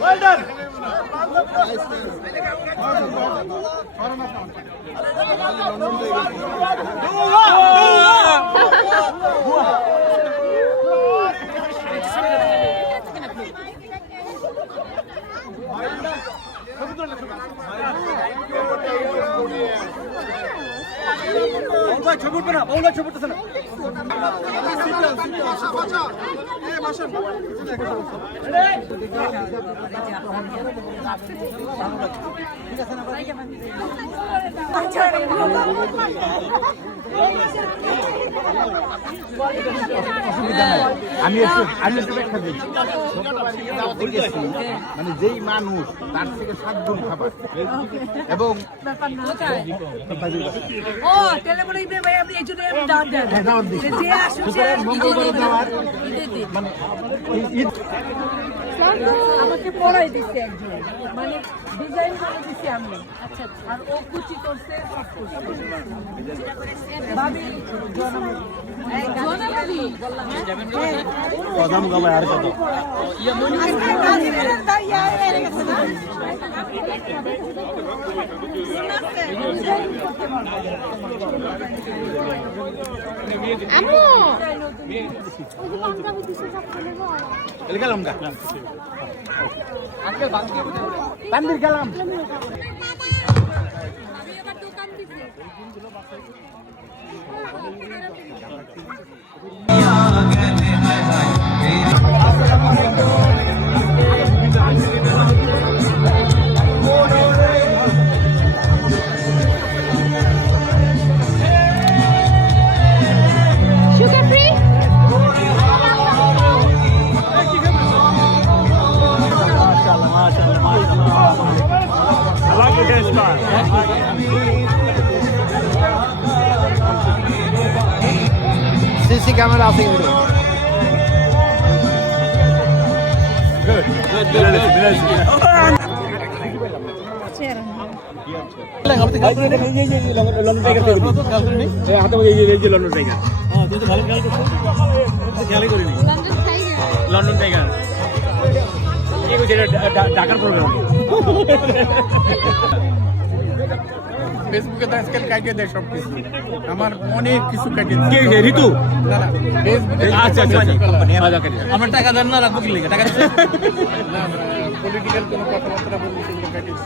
Well done. ছবি উঠবে না, বাউল ছবি উঠতেছে না। আমি একটু ব্যাখ্যা দিচ্ছি। মানে যেই মানুষ তার থেকে 7 গুণ খাবার এবং আমাকে পড়াই দিচ্ছে একজন, মানে ডিজাইন করে দিচ্ছি আমি। আচ্ছা, আর ও কুচি করছে সব ভাবি কদম গমায় আর কত গেলাম তানবীর গেলাম সিসি ক্যামেরা আছে কিন্তু লন্ডন টাইগার ঢাকার প্রোগ্রাম ফেসবুকে তো আজকাল কাটিয়ে দেয় সব কিছু, আমার অনেক কিছু কাটিয়ে দেয়। ঋতু আচ্ছা আমার টাকা দেন না, রাখবো কি লেগে টাকা পলিটিক্যাল কোনো কথাবার্তা বললে সেগুলো কাটিয়ে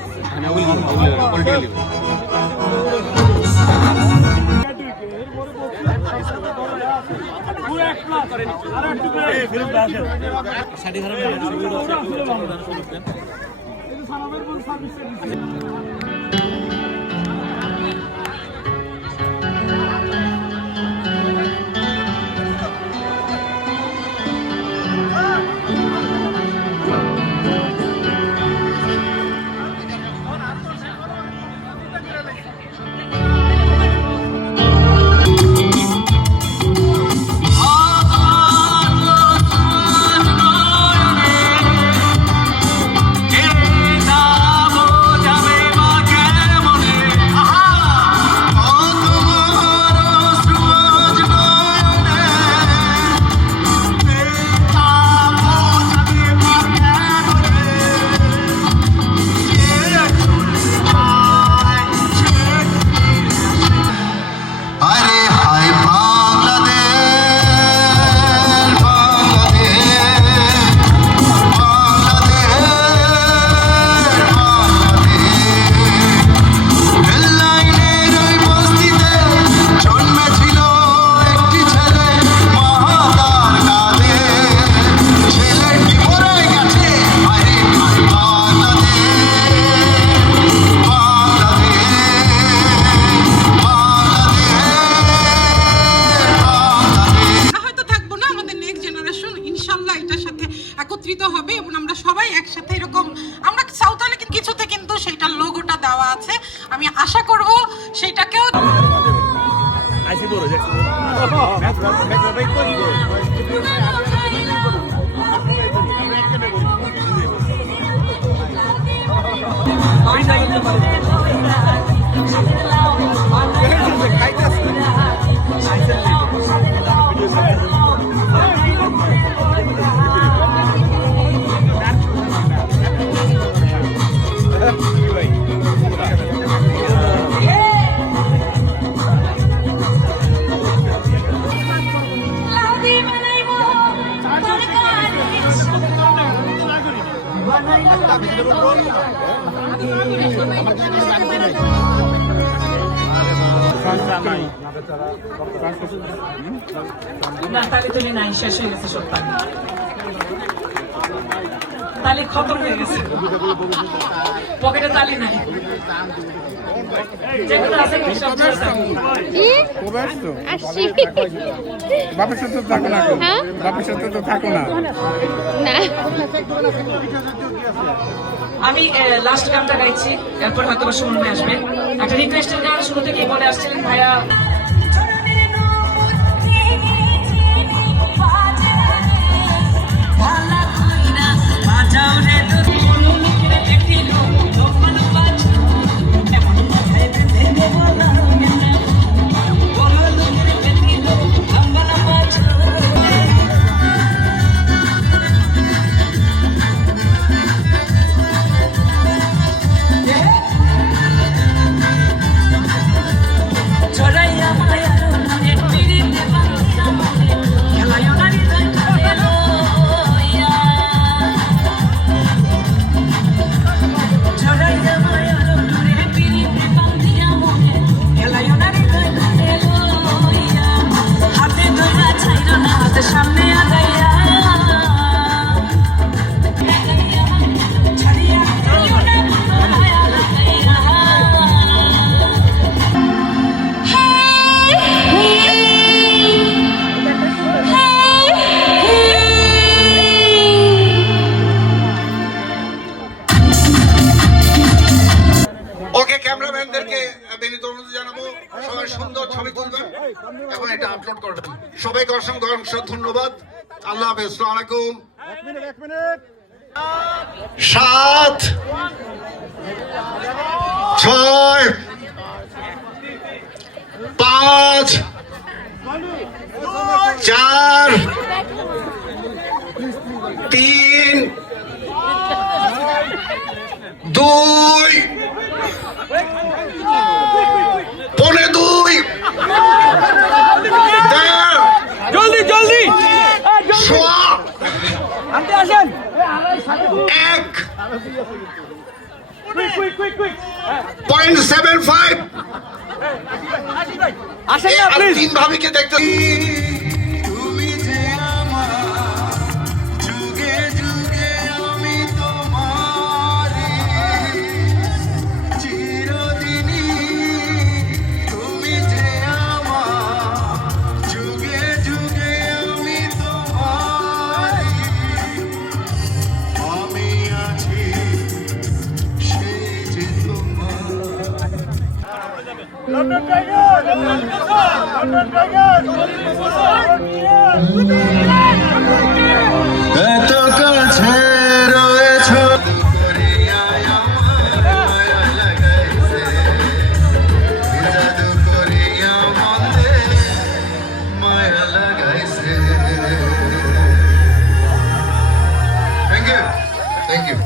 না তালি তুলি নাই, শেষ হয়ে গেছে সব তালি, তালি খতম হয়ে গেছে, পকেটে তালি নাই, যেগুলো আছে সব আসছি। বাপের সাথে থাকো না, বাপের সাথে তো থাকো না। না আমি লাস্ট গানটা গাইছি, এরপর হয়তো সুমন ভাই আসবে। একটা রিকোয়েস্টের গান শুরু থেকেই বলে আসছিলেন ভাইয়া, সামনে আগাইয়া ওকে, ক্যামেরাম্যানদেরকে বিনীত অনুরোধ জানাবো সবাই সুন্দর ছবি তুলবেন এবং এটা আপলোড করবেন। সবাইকে অসংখ্য ধন্যবাদ। আল্লাহ হাফেজ, আসসালামু আলাইকুম। 7 6 5 4 3 2 পৌনে 2 জলদি জলদি সোয়া আনতে আসেন 1 0.75 আসেন না আর প্লিজ। 3 ভাবিকে দেখতে এত কাছে রয়েছ জাদু করিয়া মনে মায়া লাগাইছে। Thank you, thank you.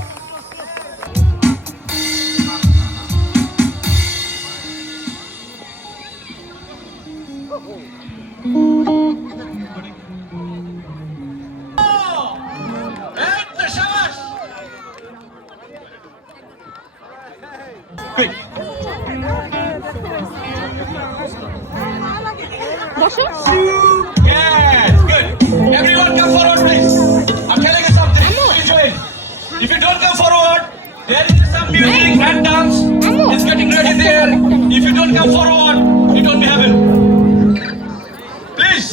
বসো। Yes, good. Everyone come forward, please. I'm telling you something. Please join. If you don't come forward, there is some music and dance. It's getting ready there. If you don't come forward, it won't be happen. Please.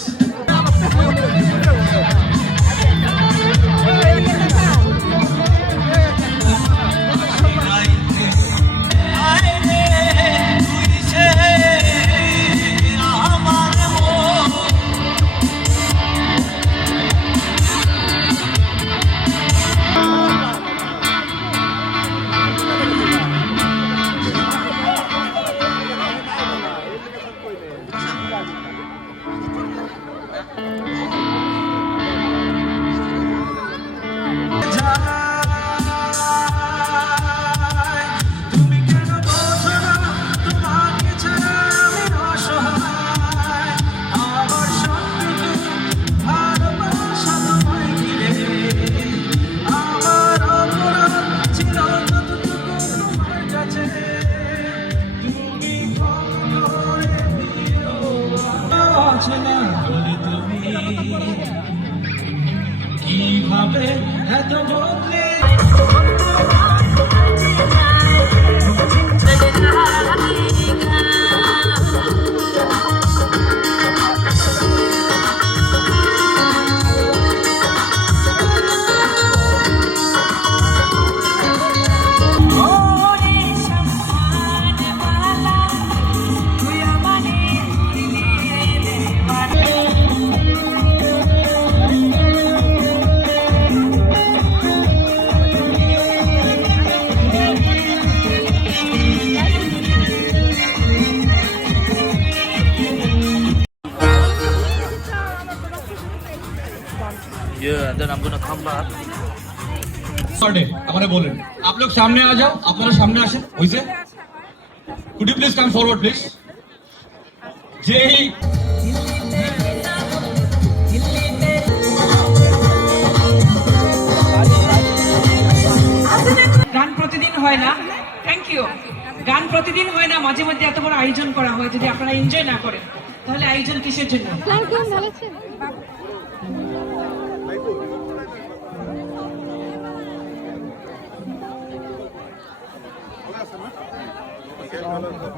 हमारे बोले आप लोग सामने आ जाओ आप लोग सामने आसे वैसे could you please come forward please जय গান প্রতিদিন হয় না, থ্যাংক ইউ। গান প্রতিদিন হয় না, মাঝে মধ্যে এত বড় আয়োজন করা হয়। যদি আপনারা এনজয় না করেন তাহলে আয়োজন কিসের জন্য? স্যার কেমন ভালো আছেন?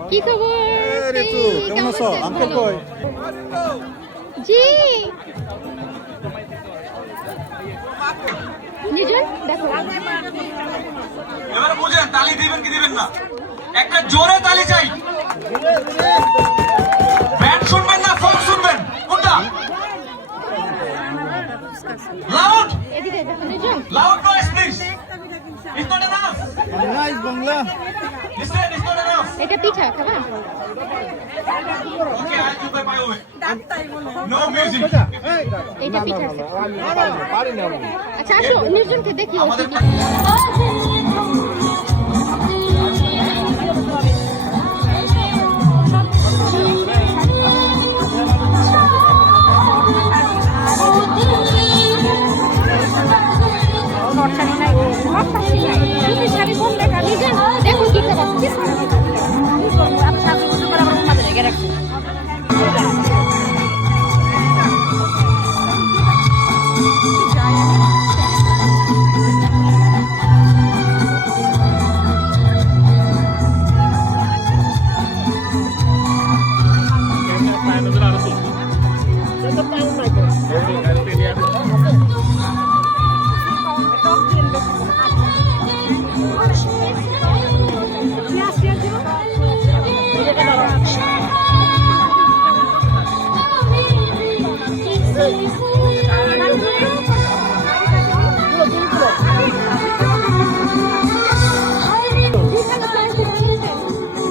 কি খবর? ঋতু কেমন আছো? আঙ্কেল কই? জি নিজন দেখো এবার বুঝেন তালি দিবেন কি দিবেন না একটা জোরে তালি চাই ব্যান্ড শুনবেন না ফোন শুনবেন কোনটা লাউড এদিকে দেখো নিজন loud noise please is not enough nice Bangla. Listen is not enough এটা পিঠা খাবা? Okay I give by way no music এটা পিঠা আছে। পারি না আমি। আচ্ছা আসো নির্জনকে দেখি ও আমাদের কি কি- নিজন দেখো কি খাবা?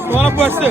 তোমার আসছে